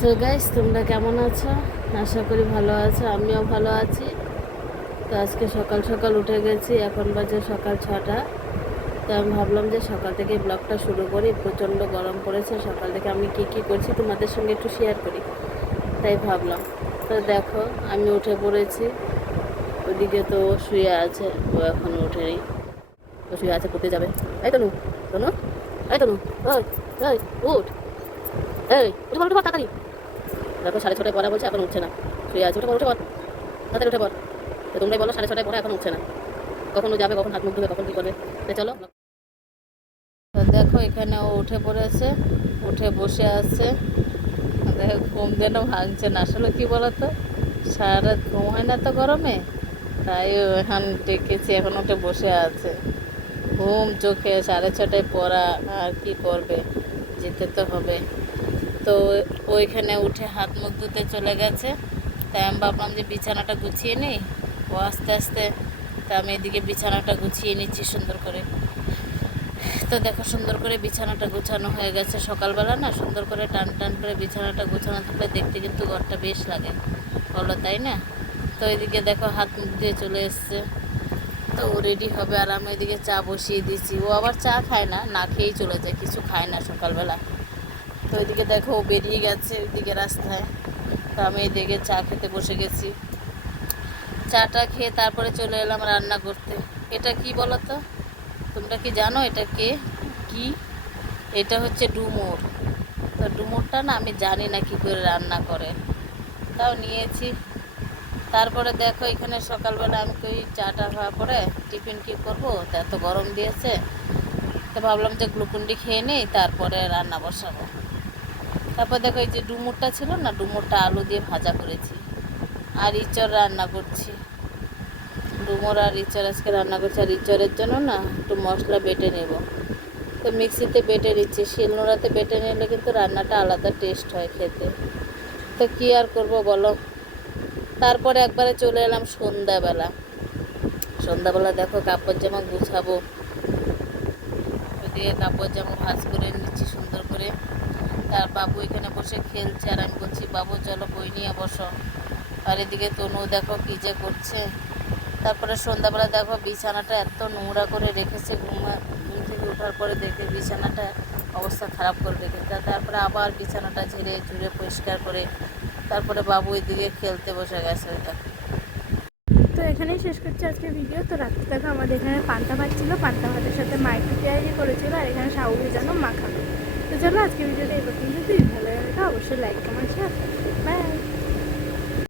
So guys, তোমরা কেমন আছো? আশা করি ভালো আছো, আমিও ভালো আছি। তো আজকে সকাল সকাল উঠে গেছি, এখন বাজে সকাল 6টা। তো আমি ভাবলাম যে সকাল থেকে ব্লগটা শুরু করি। প্রচণ্ড গরম পড়েছে, সকাল থেকে আমি কি করছি তোমাদের সঙ্গে একটু শেয়ার করি, তাই ভাবলাম। তো দেখো, আমি উঠে পড়েছি। ওইদিকে তো ও শুয়ে আছে, ও এখনও ওঠেনি। ও শুয়ে আছে, পড়তে যাবে। এই তনু, তনু, এই তনু, ওই ওই উঠ, এই উঠে বল, উঠে বল তাড়াতাড়ি। দেখো 6:30টায় পড়া বলছে, এখন উঠছে না, শুয়ে আছে। উঠে পড়, উঠে পড়, তাড়াতাড়ি উঠে পড়। তো তোমরাই বলো, 6:30টায় পড়া এখন উঠছে না, কখন ও যাবে, কখন হাত মুখ ধুবে, কখন কী করবে। তো চলো। তো দেখো, এখানে ও উঠে পড়েছে, উঠে বসে আছে। দেখো ঘুম যেন ভাঙছে না। আসলে কী বলতো, সারা রাত ঘুম হয় না তো গরমে, তাই ও এখন ডেকেছি, এখন উঠে বসে আছে। ঘুম চোখে, 6:30টায় পড়া, আর কি করবে, যেতে তো হবে। তো ওইখানে উঠে হাত মুখ ধুতে চলে গেছে। তাই আমি ভাবলাম যে বিছানাটা গুছিয়ে নিই। ও আস্তে আস্তে, তা আমি এদিকে বিছানাটা গুছিয়ে নিচ্ছি সুন্দর করে। তো দেখো, সুন্দর করে বিছানাটা গোছানো হয়ে গেছে। সকালবেলা না সুন্দর করে টান টান করে বিছানাটা গোছানো থাকলে দেখতে কিন্তু ঘরটা বেশ লাগে, বলো তাই না? তো এদিকে দেখো, হাত মুখ দিয়ে চলে এসছে। তো ও রেডি হবে, আর আমি এদিকে চা বসিয়ে দিয়েছি। ও আবার চা খায় না, না খেয়েই চলে যায়, কিছু খায় না সকালবেলা। তো ওইদিকে দেখো, ও বেরিয়ে গেছে ওইদিকে রাস্তায়। তো আমি এদিকে চা খেতে বসে গেছি। চাটা খেয়ে তারপরে চলে এলাম রান্না করতে। এটা কি বলো তো, তোমরা কি জানো এটা কি? এটা হচ্ছে ডুমুর। তো ডুমুরটা না আমি জানি না কী করে রান্না করে, তাও নিয়েছি। তারপরে দেখো, এখানে সকালবেলা আমি কই চাটা খাওয়ার পরে টিফিন কী করবো, তা এত গরম দিয়েছে। তো ভাবলাম যে গ্লুকন্ডি খেয়ে নেই, তারপরে রান্না বসাবো। তারপর দেখো, এই যে ডুমুরটা ছিল না, ডুমুরটা আলু দিয়ে ভাজা করেছি, আর ইঁচড় রান্না করছি। ডুমুর আর ইঁচড় আজকে রান্না করছি। আর ইঁচড়ের জন্য না একটু মশলা বেটে নেব। তো মিক্সিতে বেটে নিচ্ছি, শিলনোড়াতে বেটে নিলে কিন্তু রান্নাটা আলাদা টেস্ট হয় খেতে। তো কী আর করবো বলো। তারপরে একবারে চলে এলাম সন্ধ্যাবেলা। সন্ধ্যাবেলা দেখো, কাপড় জামা গুছাবো। ওইদিকে কাপড় জামা ভাঁজ করে নিচ্ছি সুন্দর করে। তার বাবু এখানে বসে খেলছে, আর আমি বলছি বাবু চলো বই নিয়ে বসো। আর এদিকে তনু দেখো কী যে করছে। তারপরে সন্ধ্যাবেলা দেখো, বিছানাটা এত নোংরা করে রেখেছে। ঘুম থেকে ওঠার পরে দেখে বিছানাটা অবস্থা খারাপ করে রেখেছে। তারপরে আবার বিছানাটা ঝেড়ে ঝুড়ে পরিষ্কার করে তারপরে বাবু এদিকে খেলতে বসে গেছে। ওই দেখো। তো এখানেই শেষ করছি আজকের ভিডিও। তো রাত্রে দেখো, আমাদের এখানে পান্তা ভাত ছিল, পান্তা ভাতের সাথে মাইকি পেঁয়াজি করেছিল, আর এখানে সাউ যেন মাখানো। তো চলো, আজকের ভিডিওটা এই পর্যন্ত। যদি ভালো লাগে অবশ্যই লাইক কমেন্ট শেয়ার। বাই।